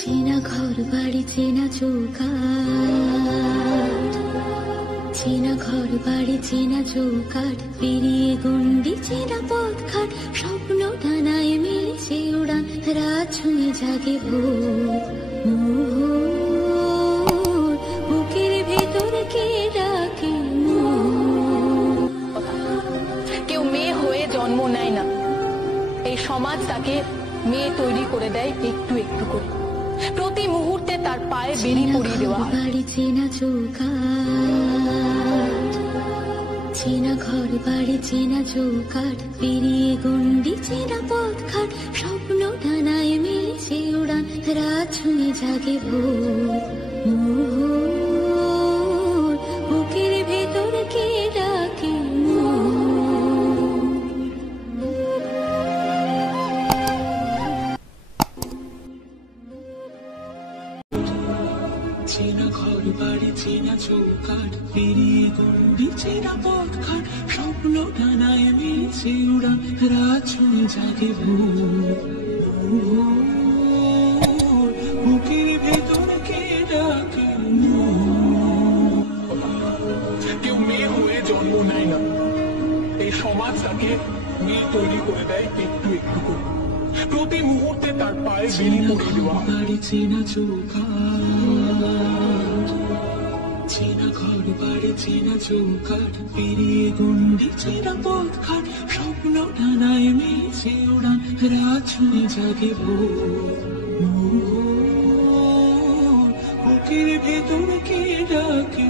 চেনা ঘর বাড়ি চেনা চৌকাঠ, চেনা ঘর বাড়ি চেনা চৌকাঠ, পেরিয়ে গন্ডি চেনা পথঘাট, স্বপ্ন ডানায় মিলেছে উড়ান, রাত ছুঁয়ে জাগে ভোর, বুকের ভেতর কে ডাকে কেউ মেয়ে হয়ে জন্ম নেয় না, এই সমাজ তাকে মেয়ে তৈরি করে দেয় একটু একটু করে, প্রতি মুহূর্তে তার পায়ে বেরি পরিয়ে দেওয়া হয়। বাড়ি চেনা চৌকাঠ, চেনা ঘর বাড়ি চেনা চৌকাঠ, পেরিয়ে গন্ডি চেনা পথঘাট, স্বপ্ন ডানায় মিলেছে উড়ান, রাত ছুঁয়ে জাগে ভোর, বুকের ভেতর কে ডাকে চেনা ঘর বাড়ি চেনা চৌকাঠ, পেরিয়ে গন্ডি চেনা পথঘাট, স্বপ্ন ডানায় মিলেছে উড়ান, রাত ছুঁয়ে জাগে ভোর, বুকের ভেতর কে ডাকে কেউ মেয়ে হয়ে জন্ম নেয় না, এই সমাজ তাকে মেয়ে তৈরি করে দেয় একটু একটু করে, প্রতি মুহূর্তে তার পায়ে বেরি পরিয়ে দেওয়া হয়। বাড়ি চেনা চৌকাঠ, চেনা ঘর বাড়ি চেনা চৌকাঠ, পেরিয়ে গন্ডি চেনা পথঘাট, স্বপ্ন ডানায় মিলেছে উড়ান, রাত ছুঁয়ে জাগে ভোর, বুকের ভেতর কে ডাকে